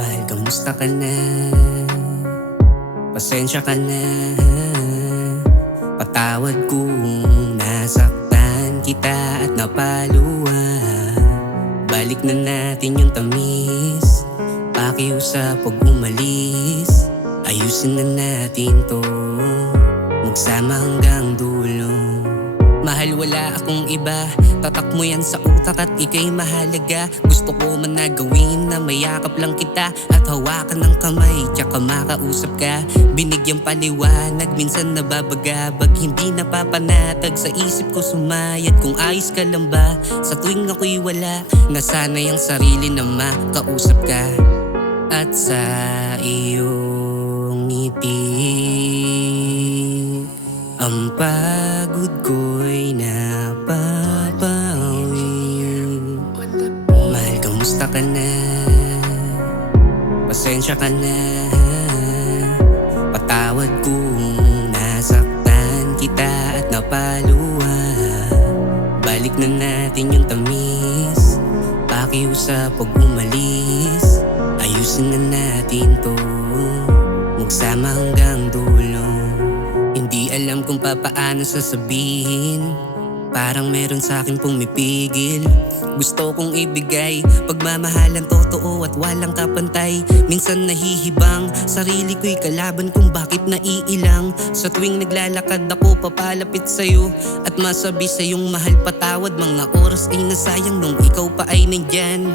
Mahal, kamusta ka na? Pasensya ka na. Patawad kung nasaktan kita at napaluan. Balik na natin yung tamis, pakiusap huwag umalis. Ayusin na natin to, magsama hanggang dulo. Mahal, wala akong iba, tatak mo yan sa utak at ika'y mahalaga. Gusto ko man na gawin na mayakap lang kita at hawakan ng kamay, tsaka makausap ka. Binigyan paliwanag, minsan nababagabag, hindi napapanatag. Sa isip ko sumayad kung ayos ka lang ba. Sa tuwing ako'y wala, nasanay ang sarili na makausap ka. At sa iyong ngiti, ang pagod ko'y napapawi. Mahal, kamusta ka na? Pasensya ka na. Patawad kung nasaktan kita at napaluan. Balik na natin yung tamis, pakiusap huwag umalis. Ayusin na natin to, magsama hanggang dulo. Hindi alam kung papaano sasabihin, parang meron sa'kin pumipigil. Gusto kong ibigay pagmamahalan totoo at walang kapantay. Minsan nahihibang, sarili ko'y kalaban kung bakit naiilang. Sa tuwing naglalakad ako papalapit sa'yo at masabi sa'yong mahal, patawad. Mga oras ay nasayang nung ikaw pa ay nandyan.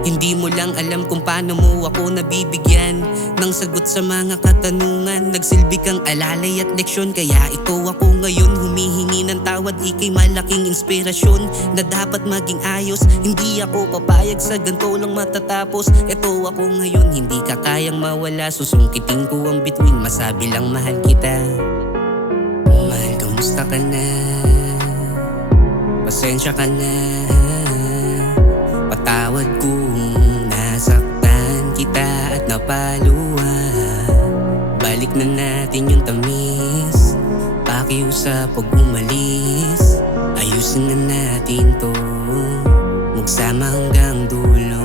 Hindi mo lang alam kung paano mo ako nabibigyan ng sagot sa mga katanungan. Nagsilbi kang alalay at leksyon, kaya ito ako ngayon humihingi ng tawad. Ika'y malaking inspirasyon na dapat maging ayos. Hindi ako papayag sa ganito lang matatapos. Ito ako ngayon, hindi ka kayang mawala. Susungkitin ko ang bituin, masabi lang mahal kita. Mahal, kamusta ka na? Pasensya ka na. Patawad kung nasaktan kita at napaluan. Balik na natin yung tamis, pakiusap huwag umalis. Ayusin na natin to, magsama hanggang dulo.